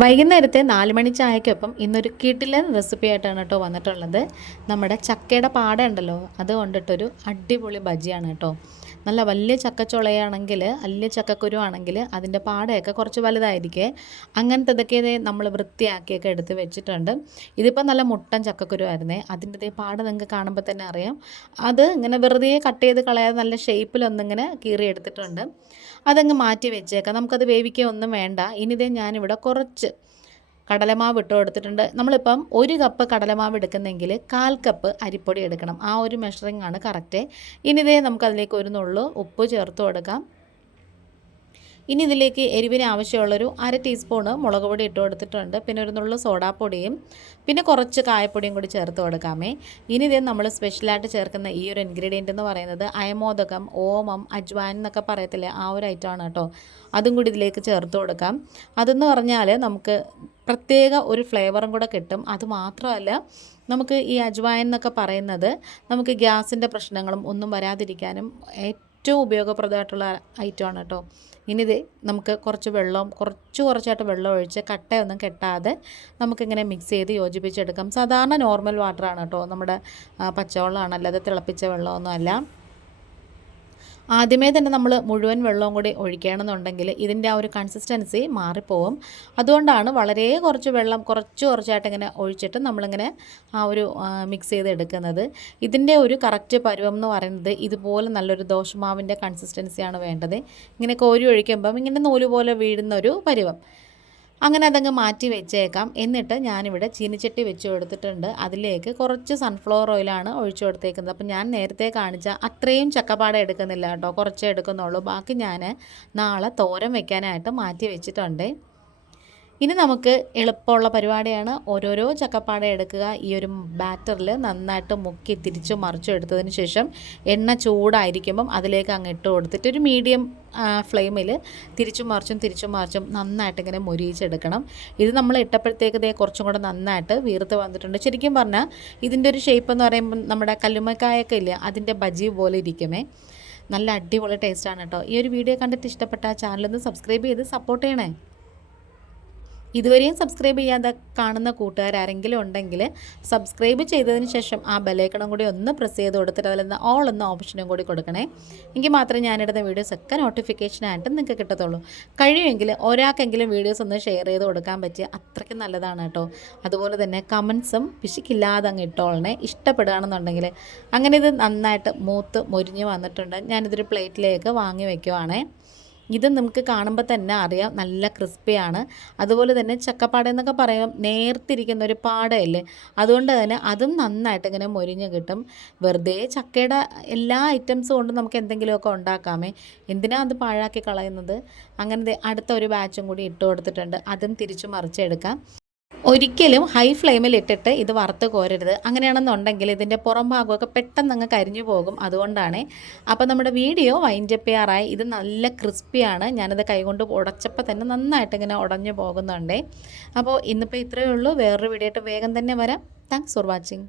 വൈകുന്നേരത്തെ 4 മണി ചായക്കൊപ്പം ഇന്നൊരു കിടിലൻ റെസിപ്പി ആയിട്ടാണ് കേട്ടോ വന്നിട്ടുള്ളത്. നമ്മുടെ ചക്കയുടെ പാട ഉണ്ടല്ലോ, അത് കൊണ്ടിട്ടൊരു അടിപൊളി ബജിയാണ് കേട്ടോ. നല്ല വലിയ ചക്കച്ചുളയാണെങ്കിൽ, വലിയ ചക്കക്കുരു ആണെങ്കിൽ അതിൻ്റെ പാടയൊക്കെ കുറച്ച് വലുതായിരിക്കേ. അങ്ങനത്തതൊക്കെ നമ്മൾ വൃത്തിയാക്കിയൊക്കെ എടുത്ത് വെച്ചിട്ടുണ്ട്. ഇതിപ്പോൾ നല്ല മുട്ടൻ ചക്കക്കുരു ആയിരുന്നേ. അതിൻ്റെ പാട നിങ്ങൾക്ക് കാണുമ്പോൾ തന്നെ അറിയാം. അത് ഇങ്ങനെ വെറുതെ കട്ട് ചെയ്ത് കളയാതെ നല്ല ഷേപ്പിലൊന്നിങ്ങനെ കീറിയെടുത്തിട്ടുണ്ട്. അതങ്ങ് മാറ്റി വെച്ചേക്കാം. നമുക്കത് വേവിക്കുകയൊന്നും വേണ്ട. ഇനിതേ ഞാനിവിടെ കുറച്ച് കടലമാവ് ഇട്ട് കൊടുത്തിട്ടുണ്ട്. നമ്മളിപ്പം 1 കപ്പ് കടലമാവ് എടുക്കുന്നെങ്കിൽ 1/4 കപ്പ് അരിപ്പൊടി എടുക്കണം. ആ ഒരു മെഷറിംഗ് ആണ് കറക്റ്റ്. ഇനിതേ നമുക്കതിലേക്ക് ഒരു നുള്ളു ഉപ്പ് ചേർത്ത് കൊടുക്കാം. ഇനി ഇതിലേക്ക് എരിവിന് ആവശ്യമുള്ളൊരു 1/2 ടീസ്പൂണ് മുളക് പൊടി ഇട്ട് കൊടുത്തിട്ടുണ്ട്. പിന്നെ ഒരു നുള്ളു സോഡാപ്പൊടിയും പിന്നെ കുറച്ച് കായപ്പൊടിയും കൂടി ചേർത്ത് കൊടുക്കാമേ. ഇനി ഇത് നമ്മൾ സ്പെഷ്യലായിട്ട് ചേർക്കുന്ന ഈ ഒരു ഇൻഗ്രീഡിയൻ്റ് എന്ന് പറയുന്നത് അയമോദകം, ഓമം, അജ്വാൻ എന്നൊക്കെ പറയത്തില്ലേ, ആ ഒരു ഐറ്റമാണ് കേട്ടോ. അതും കൂടി ഇതിലേക്ക് ചേർത്ത് കൊടുക്കാം. അതെന്ന് പറഞ്ഞാൽ നമുക്ക് പ്രത്യേക ഒരു ഫ്ലേവറും കൂടെ കിട്ടും. അതുമാത്രമല്ല, നമുക്ക് ഈ അജ്വാൻ എന്നൊക്കെ പറയുന്നത് നമുക്ക് ഗ്യാസിൻ്റെ പ്രശ്നങ്ങളും ഒന്നും വരാതിരിക്കാനും ഏറ്റവും ഉപയോഗപ്രദമായിട്ടുള്ള ഐറ്റമാണ് കേട്ടോ. ഇനി ഇത് നമുക്ക് കുറച്ച് കുറച്ചായിട്ട് വെള്ളം ഒഴിച്ച് കട്ടയൊന്നും കെട്ടാതെ നമുക്കിങ്ങനെ മിക്സ് ചെയ്ത് യോജിപ്പിച്ചെടുക്കാം. സാധാരണ നോർമൽ വാട്ടറാണ് കേട്ടോ, നമ്മുടെ പച്ചവെള്ളമാണ്, അല്ലാതെ തിളപ്പിച്ച വെള്ളമൊന്നും അല്ല. ആദ്യമേ തന്നെ നമ്മൾ മുഴുവൻ വെള്ളവും കൂടി ഒഴിക്കുകയാണെന്നുണ്ടെങ്കിൽ ഇതിൻ്റെ ആ ഒരു കൺസിസ്റ്റൻസി മാറിപ്പോവും. അതുകൊണ്ടാണ് വളരെ കുറച്ച് വെള്ളം കുറച്ചായിട്ട് ഇങ്ങനെ ഒഴിച്ചിട്ട് നമ്മളിങ്ങനെ ആ ഒരു മിക്സ് ചെയ്ത് എടുക്കുന്നത്. ഇതിൻ്റെ ഒരു കറക്റ്റ് പരുവം എന്ന് പറയുന്നത് ഇതുപോലെ നല്ലൊരു ദോശമാവിൻ്റെ കൺസിസ്റ്റൻസിയാണ് വേണ്ടത്. ഇങ്ങനെ കോരി ഒഴിക്കുമ്പം ഇങ്ങനെ നൂല് പോലെ വീഴുന്നൊരു പരുവം. അങ്ങനെ അതങ്ങ് മാറ്റി വെച്ചേക്കാം. എന്നിട്ട് ഞാനിവിടെ ചീനിച്ചട്ടി വെച്ച് കൊടുത്തിട്ടുണ്ട്. അതിലേക്ക് കുറച്ച് സൺഫ്ലവർ ഓയിലാണ് ഒഴിച്ചു കൊടുത്തേക്കുന്നത്. അപ്പം ഞാൻ നേരത്തെ കാണിച്ച അത്രയും ചക്കപ്പാട എടുക്കുന്നില്ല കേട്ടോ, കുറച്ചേ എടുക്കുന്നുള്ളൂ. ബാക്കി ഞാൻ നാളെ തോരൻ വെക്കാനായിട്ട് മാറ്റി വെച്ചിട്ടുണ്ട്. ഇനി നമുക്ക് എളുപ്പമുള്ള പരിപാടിയാണ്. ഓരോരോ ചക്കപ്പാട എടുക്കുക, ഈ ഒരു ബാറ്ററിൽ നന്നായിട്ട് മുക്കി തിരിച്ചും മറിച്ചും എടുത്തതിന് ശേഷം എണ്ണ ചൂടായിരിക്കുമ്പം അതിലേക്ക് അങ്ങ് ഇട്ട് കൊടുത്തിട്ട് ഒരു മീഡിയം ഫ്ലെയിമിൽ തിരിച്ചും മറിച്ചും നന്നായിട്ട് ഇങ്ങനെ മൊരിയിച്ചെടുക്കണം. ഇത് നമ്മൾ ഇട്ടപ്പോഴത്തേക്ക് കുറച്ചും കൂടെ നന്നായിട്ട് വീർത്ത് വന്നിട്ടുണ്ട്. ശരിക്കും പറഞ്ഞാൽ ഇതിൻ്റെ ഒരു ഷേപ്പ് എന്ന് പറയുമ്പോൾ നമ്മുടെ കല്ലുമ്മക്കായൊക്കെ ഇല്ലേ, അതിൻ്റെ ബജി പോലെ ഇരിക്കുമേ. നല്ല അടിപൊളി ടേസ്റ്റാണ് കേട്ടോ. ഈ ഒരു വീഡിയോ കണ്ടിട്ട് ഇഷ്ടപ്പെട്ട ചാനലൊന്ന് സബ്സ്ക്രൈബ് ചെയ്ത് സപ്പോർട്ട് ചെയ്യണേ. ഇതുവരെയും സബ്സ്ക്രൈബ് ചെയ്യാതെ കാണുന്ന കൂട്ടുകാരെങ്കിലും ഉണ്ടെങ്കിൽ സബ്സ്ക്രൈബ് ചെയ്തതിന് ശേഷം ആ ബെലൈക്കണും കൂടി ഒന്ന് പ്രസ് ചെയ്ത് കൊടുത്തിട്ട് അതിൽ നിന്ന് ഓൾ എന്ന ഓപ്ഷനും കൂടി കൊടുക്കണേ. എങ്കിൽ മാത്രമേ ഞാനിടുന്ന വീഡിയോസൊക്കെ നോട്ടിഫിക്കേഷനായിട്ട് നിങ്ങൾക്ക് കിട്ടത്തുള്ളൂ. കഴിയുമെങ്കിൽ ഒരാൾക്കെങ്കിലും വീഡിയോസ് ഒന്ന് ഷെയർ ചെയ്ത് കൊടുക്കാൻ പറ്റിയ അത്രയ്ക്ക് നല്ലതാണ് കേട്ടോ. അതുപോലെ തന്നെ കമൻസും പിശുക്കില്ലാതെ അങ്ങ് ഇട്ടോളണേ, ഇഷ്ടപ്പെടുകയാണെന്നുണ്ടെങ്കിൽ. അങ്ങനെ ഇത് നന്നായിട്ട് മൂത്ത് മൊരിഞ്ഞ് വന്നിട്ടുണ്ട്. ഞാനിതൊരു പ്ലേറ്റിലേക്ക് വാങ്ങി വയ്ക്കുവാണേ. ഇത് നമുക്ക് കാണുമ്പോൾ തന്നെ അറിയാം നല്ല ക്രിസ്പിയാണ്. അതുപോലെ തന്നെ ചക്കപ്പാട എന്നൊക്കെ പറയുമ്പോൾ നേർത്തിരിക്കുന്ന ഒരു പാടയല്ലേ, അതുകൊണ്ട് തന്നെ അതും നന്നായിട്ട് ഇങ്ങനെ മൊരിഞ്ഞ് കിട്ടും. വെറുതെ ചക്കയുടെ എല്ലാ ഐറ്റംസും കൊണ്ട് നമുക്ക് എന്തെങ്കിലുമൊക്കെ ഉണ്ടാക്കാമേ, എന്തിനാ അത് പാഴാക്കി കളയുന്നത്. അങ്ങനെ അടുത്ത ഒരു ബാച്ചും കൂടി ഇട്ട് കൊടുത്തിട്ടുണ്ട്. അതും തിരിച്ചു മറിച്ചെടുക്കാം. ഒരിക്കലും ഹൈ ഫ്ലെയിമിൽ ഇട്ടിട്ട് ഇത് വറുത്ത് കോരരുത്. അങ്ങനെയാണെന്നുണ്ടെങ്കിൽ ഇതിൻ്റെ പുറം ഭാഗമൊക്കെ പെട്ടെന്ന് അങ്ങ് കരിഞ്ഞു പോകും. അതുകൊണ്ടാണ്. അപ്പോൾ നമ്മുടെ വീഡിയോ വൈൻഡപ്പ് ചെയ്യാറായി. ഇത് നല്ല ക്രിസ്പിയാണ്. ഞാനത് കൈകൊണ്ട് ഉടച്ചപ്പോൾ തന്നെ നന്നായിട്ട് ഇങ്ങനെ ഉടഞ്ഞു പോകുന്നുണ്ട്. അപ്പോൾ ഇന്നിപ്പോൾ ഇത്രയേ ഉള്ളൂ. വേറൊരു വീഡിയോ ആയിട്ട് വേഗം തന്നെ വരാം. Thanks for watching.